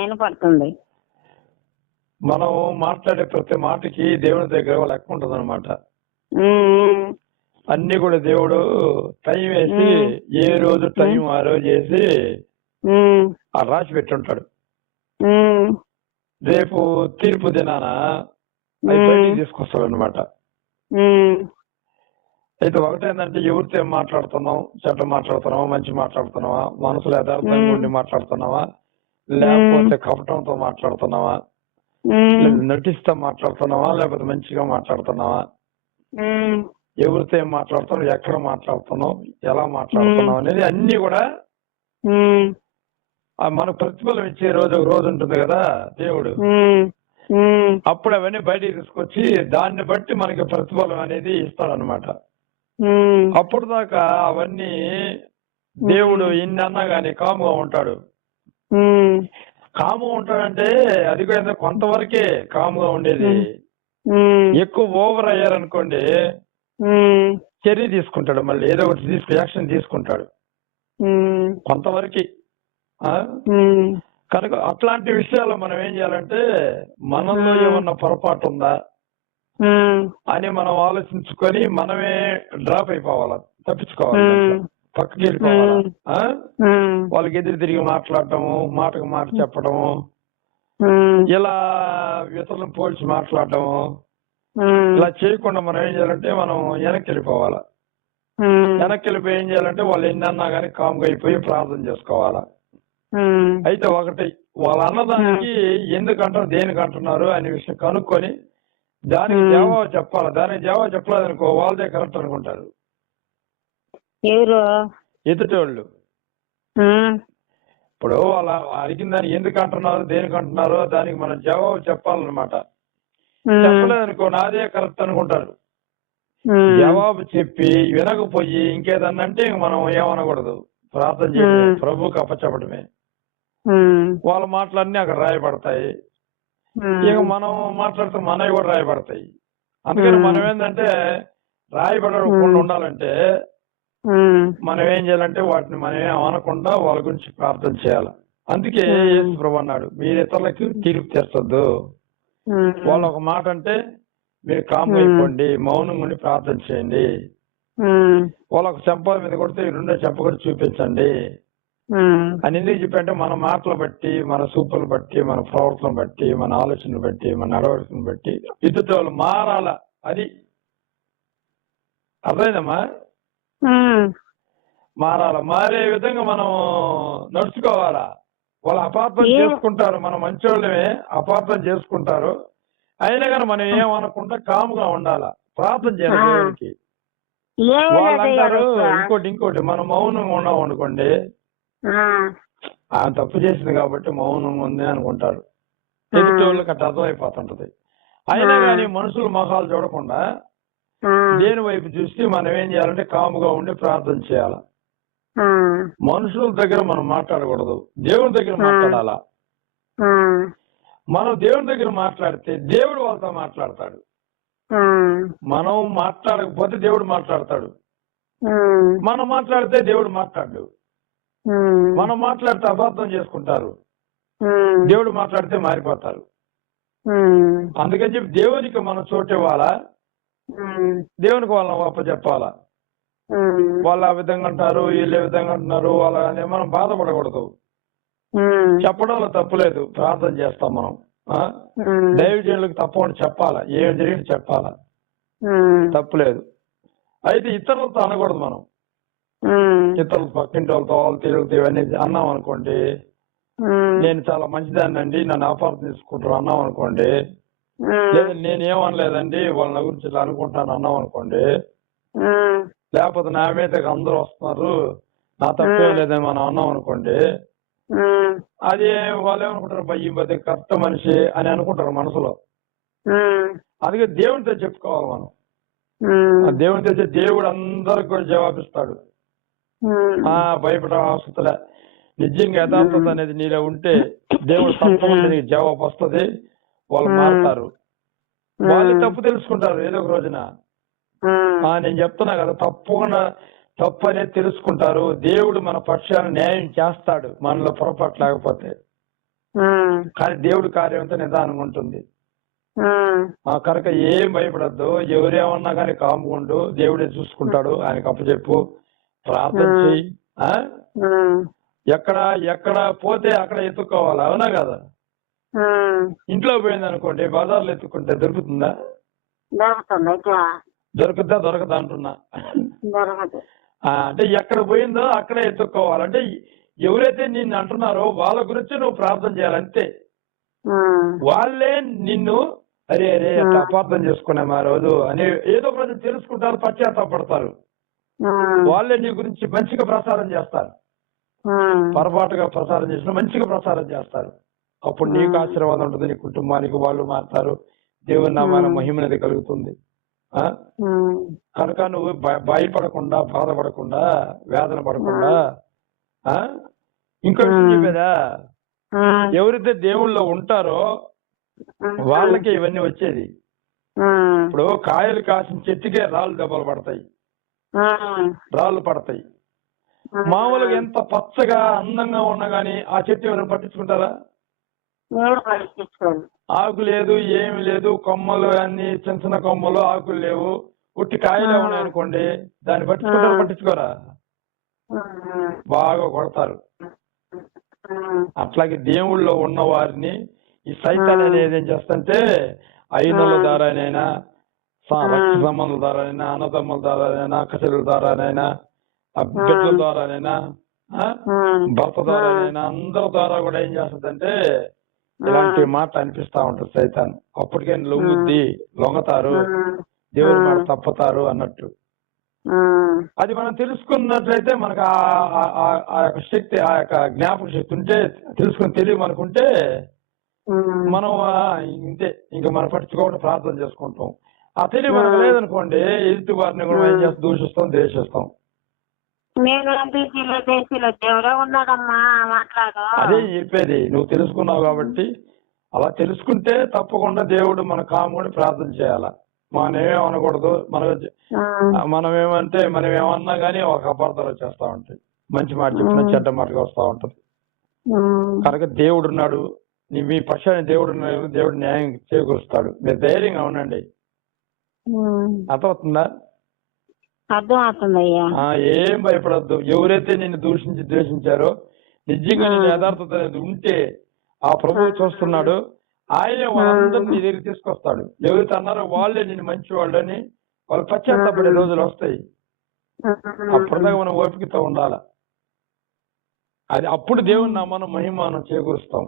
వినపడుతుంది. మనం మాట్లాడే ప్రతి మాటకి దేవుని దగ్గర లెక్క ఉంటుంది అనమాట. అన్ని కూడా దేవుడు టైం వేసి ఏ రోజు టైం ఆ రోజు వేసి రాసి పెట్టుంటాడు. రేపు తీర్పు దినాన బయటికి తీసుకొస్తాడు అనమాట. అయితే ఒకటేంటంటే ఎవరితో ఏం మాట్లాడుతున్నాం, చెడ్డ మాట్లాడుతున్నావా, మంచి మాట్లాడుతున్నావా, మనసులో యథార్థంగా ఉండి మాట్లాడుతున్నావా, లేకపోతే కపటంతో మాట్లాడుతున్నావా, నటిస్తా మాట్లాడుతున్నావా, లేకపోతే మంచిగా మాట్లాడుతున్నావా, ఎవరితో ఏం మాట్లాడుతున్నావు, ఎక్కడ మాట్లాడుతున్నావు, ఎలా మాట్లాడుతున్నావు అనేది అన్ని కూడా మనకు ప్రతిఫలం ఇచ్చే రోజు ఒక రోజు ఉంటుంది కదా దేవుడు. అప్పుడు అవన్నీ బయటికి తీసుకొచ్చి దాన్ని బట్టి మనకి ప్రతిఫలం అనేది ఇస్తాడనమాట. అప్పుడు దాకా అవన్నీ దేవుడు ఎన్ని అన్నా గాని కాముగా ఉంటాడు. కాముగా ఉంటాడంటే అది కూడా కొంతవరకే కాముగా ఉండేది. ఎక్కువ ఓవర్ అయ్యారనుకోండి చర్య తీసుకుంటాడు, మళ్ళీ ఏదో ఒకటి యాక్షన్ తీసుకుంటాడు కొంతవరకు. కనుక అట్లాంటి విషయాల్లో మనం ఏం చేయాలంటే మనలో ఏమన్నా పొరపాటు ఉందా అని మనం ఆలోచించుకొని మనమే డ్రాప్ అయిపోవాలా, తప్పించుకోవాలి, పక్కకి వెళ్ళిపోవాలా. వాళ్ళకి ఎదురు తిరిగి మాట్లాడటము, మాటకు మాట చెప్పడము, ఇలా ఇతరులను పోల్చి మాట్లాడటము, ఇలా చేయకుండా మనం ఏం చేయాలంటే మనం వెనక్కి వెళ్ళిపోవాలా. వెనక్కి వెళ్ళిపోయి ఏం చేయాలంటే వాళ్ళు ఎన్నన్నా కానీ కామ్గా అయిపోయి ప్రార్థన చేసుకోవాలా. అయితే ఒకటి వాళ్ళ అన్నదానికి ఎందుకంటారు, దేనికి అంటున్నారు అనే విషయం కనుక్కొని దానికి జవాబు చెప్పాలి. దానికి జవాబు చెప్పలేదనుకో వాళ్ళదే కరెక్ట్ అనుకుంటారు ఎదుటోళ్ళు. ఇప్పుడు వాళ్ళ అడిగిన దానికి ఎందుకు అంటున్నారు, దేనికి అంటున్నారు దానికి మనం జవాబు చెప్పాలన్నమాట. చెప్పలేదనుకో నాదే కరెక్ట్ అనుకుంటారు. జవాబు చెప్పి వినకపోయి ఇంకేదన్నంటే మనం ఏమనకూడదు, ప్రార్థన చేయడమే, ప్రభువుకి అప్పచెప్పడమే. వాళ్ళ మాటలన్నీ అక్కడ రాయబడతాయి. ఇక మనం మాట్లాడితే మనవి కూడా రాయబడతాయి. అందుకని మనం ఏంటంటే రాయబడకుండా ఉండాలంటే మనం ఏం చేయాలంటే వాటిని మనం ఏం అనకుండా వాళ్ళ గురించి ప్రార్థన చేయాలి. అందుకే యేసు ప్రభువు అన్నాడు, మీరు ఇతరులకు తీర్పు తెచ్చొద్దు. వాళ్ళు ఒక మాట అంటే మీరు కామ్గా అయిపోండి, మౌనంగా ఉండి ప్రార్థన చేయండి. వాళ్ళు ఒక చెంప మీద కొడితే రెండో చెంప కూడా చూపించండి అని ఎందుకు చెప్పంటే మన మాటలు బట్టి, మన సూపులు బట్టి, మన ప్రవర్తన బట్టి, మన ఆలోచనలు బట్టి, మన నడవడికను బట్టి ఎదుటి వాళ్ళు మారాల. అది అర్థమైందమ్మా? మారాల, మారే విధంగా మనం నడుచుకోవాలా. వాళ్ళు అపార్థం చేసుకుంటారు, మన మంచోళ్ళమే అపార్థం చేసుకుంటారు. అయినా కానీ మనం ఏమనకుండా కాముగా ఉండాలా, ప్రార్థన చేయాలి దేవుడికి. వాళ్ళు అంటారు ఇంకోటి మనం మౌనంగా ఉన్నాం అనుకోండి, తప్పు చేసింది కాబట్టి మౌనంగా ఉంది అనుకుంటారు. ఎదుటి వాళ్ళకి అట్లా అర్థమైపోతుంటది. అయినా కానీ మనుషుల మొహాలు చూడకుండా దేని వైపు చూసి మనం ఏం చేయాలంటే కాముగా ఉండి ప్రార్థన చేయాలి. మనుషుల దగ్గర మనం మాట్లాడకూడదు, దేవుని దగ్గర మాట్లాడాలా. మనం దేవుని దగ్గర మాట్లాడితే దేవుడు వాళ్ళతో మాట్లాడతాడు. మనం మాట్లాడకపోతే దేవుడు మాట్లాడతాడు. మనం మాట్లాడితే దేవుడు మాట్లాడు. మనం మాట్లాడితే అబద్ధం చేసుకుంటారు, దేవుడు మాట్లాడితే మారిపోతారు. అందుకని చెప్పి దేవునికి మనం చోటు ఇవ్వాలా, దేవునికి వాళ్ళని గొప్ప చెప్పాలా. వాళ్ళు ఆ విధంగా అంటారు, వీళ్ళు ఏ విధంగా అంటున్నారు వాళ్ళని మనం బాధపడకూడదు. చెప్పడంలో తప్పులేదు, ప్రార్థన చేస్తాం మనం. దైవజనులకు తప్పకుండా చెప్పాలా, ఏం జరిగింది చెప్పాలా, తప్పులేదు. అయితే ఇతరులతో అనకూడదు. మనం ఇతరులు పక్కింటి వాళ్ళతో వాళ్ళు తిరుగుతూ ఇవన్నీ అన్నాం అనుకోండి, నేను చాలా మంచిదాన్ని అండి నన్ను అపార్థం తీసుకుంటారు అన్నాం అనుకోండి, లేదా నేనేమనలేదండి వాళ్ళ గురించి ఇలా అనుకుంటాను అన్నాం అనుకోండి, లేకపోతే నా మీదకి అందరూ వస్తున్నారు నా తప్పేం లేదని మనం అన్నాం అనుకోండి, అదే వాళ్ళు ఏమనుకుంటారు, ఈ మధ్య కరెక్ట్ మనిషి అని అనుకుంటారు మనసులో. అందుకే దేవునితో చెప్పుకోవాలి మనం. దేవునితో దేవుడు అందరికి కూడా జవాబిస్తాడు. భయపడ అవసరం నిజంగా యథార్థత అనేది నీలో ఉంటే దేవుడు తప్పకుండా నీకు జవాబు వస్తుంది. వాళ్ళు మారుతారు, వాళ్ళు తప్పు తెలుసుకుంటారు ఏదో ఒక రోజున. నేను చెప్తున్నా కదా, తప్పకుండా తప్పు అనేది తెలుసుకుంటారు. దేవుడు మన పక్షాన్ని న్యాయం చేస్తాడు మనలో పొరపాటు లేకపోతే. కానీ దేవుడి కార్యం అంతా నిదానంగా ఉంటుంది. కనుక ఏం భయపడద్దు, ఎవరేమన్నా కానీ కాముకుంటూ దేవుడే చూసుకుంటాడు. ఆయనకు అప్పచెప్పు, ప్రార్థన చెయ్యి. ఎక్కడ ఎక్కడ పోతే అక్కడ ఎత్తుక్కోవాలి, అవునా కదా? ఇంట్లో పోయింది అనుకోండి, బజార్లో ఎత్తుక్కుంటే దొరుకుతుందా? దొరుకుద్దా? దొరకదా అంటున్నా. అంటే ఎక్కడ పోయిందో అక్కడే ఎత్తుక్కోవాలంటే ఎవరైతే నిన్ను అంటున్నారో వాళ్ళ గురించి నువ్వు ప్రార్థన చేయాలంతే. వాళ్ళే నిన్ను అరే అరే అట్లా అపార్థం చేసుకున్నాం ఆ రోజు అని ఏదో కొంచెం తెలుసుకుంటారు, పశ్చాత్తాపడతారు. వాళ్ళే నీ గురించి మంచిగా ప్రసారం చేస్తారు. పొరపాటుగా ప్రసారం చేసిన మంచిగా ప్రసారం చేస్తారు. అప్పుడు నీకు ఆశీర్వాదం ఉంటుంది, నీ కుటుంబానికి వాళ్ళు మారుతారు, దేవుని నామాన మహిమనది కలుగుతుంది. కనుక నువ్వు భయపడకుండా, బాధపడకుండా, వేదన పడకుండా. ఇంకో విషయం చెప్పేదా, ఎవరైతే దేవుళ్ళో ఉంటారో వాళ్ళకి ఇవన్నీ వచ్చేది. ఇప్పుడు కాయలు కాసిన చెట్టుకే రాళ్ళు దెబ్బలు పడతాయి, రాళ్ళు పడతాయి. మామూలుగా ఎంత పచ్చగా అందంగా ఉన్నా గానీ ఆ చెట్టు ఎవరైనా పట్టించుకుంటారా? ఆకు లేదు, ఏమి లేదు, కొమ్మలు అన్ని చిన్న చిన్న కొమ్మలు, ఆకులు లేవు, ఉట్టి కాయలే ఉన్నాయనుకోండి, దాన్ని పట్టించుకుంటారా? పట్టించుకోరా? బాగా కొడతారు. అట్లాగే దేవుళ్ళో ఉన్న వారిని ఈ సైతాన్ అనేది ఏం చేస్తంటే ఐనుల ద్వారానైనా, రక్త సంబంధుల ద్వారానైనా, అన్నదమ్ముల ద్వారానైనా, కసరుల ద్వారానైనా, బిడ్డల ద్వారానైనా, భర్త ద్వారానైనా, అందరి ద్వారా కూడా ఏం చేస్తుందంటే ఇలాంటి మాట అనిపిస్తా ఉంటుంది సైతాన్. అప్పటికే లొంగతారు, దేవుని మాట తప్పుతారు అన్నట్టు. అది మనం తెలుసుకున్నట్లయితే మనకు ఆ యొక్క శక్తి, ఆ యొక్క జ్ఞాపక శక్తి ఉంటే, తెలుసుకుని తెలివి మనకుంటే మనం ఇంతే, ఇంకా మనం పట్టించుకోకుండా ప్రార్థన చేసుకుంటాం. ఆ తెలివి మనకు లేదనుకోండి, ఎదుటి వారిని కూడా ఏం చేస్తాం? దూషిస్తాం, ద్వేషిస్తాం. అదే చెప్పేది, నువ్వు తెలుసుకున్నావు కాబట్టి. అలా తెలుసుకుంటే తప్పకుండా దేవుడు మన కాముని ప్రార్థన చేయాలా. మనమేం అనకూడదు. మనమేమంటే మనం ఏమన్నా గానీ ఒక అపార్థాలు వచ్చేస్తా ఉంటాయి. మంచి మాట చెప్పిన చెడ్డ మాటగా వస్తా ఉంటది. కనుక దేవుడు ఉన్నాడు, మీ పక్షాన్ని దేవుడు ఉన్నాడు, దేవుడు న్యాయం చేకూరుస్తాడు. మీరు ధైర్యంగా ఉండండి. అర్థమవుతుందా? అర్థమవుతుందయ్యా. ఏం భయపడద్దు. ఎవరైతే నిన్ను దూషించి ద్వేషించారో, నిజంగా నేను యథార్థత అనేది ఉంటే ఆ ప్రభువు చూస్తున్నాడు. ఆయనే వాళ్ళందరినీ నీ దగ్గర తీసుకొస్తాడు. ఎవరైతే అన్నారో వాళ్ళే నేను మంచి వాళ్ళని వాళ్ళు పశ్చాత్తాపడే రోజులు వస్తాయి. అప్పటిదాకా మనం ఓపికతో ఉండాలి. అది అప్పుడు దేవుని నామాన మహిమానం చేకూరుస్తాం.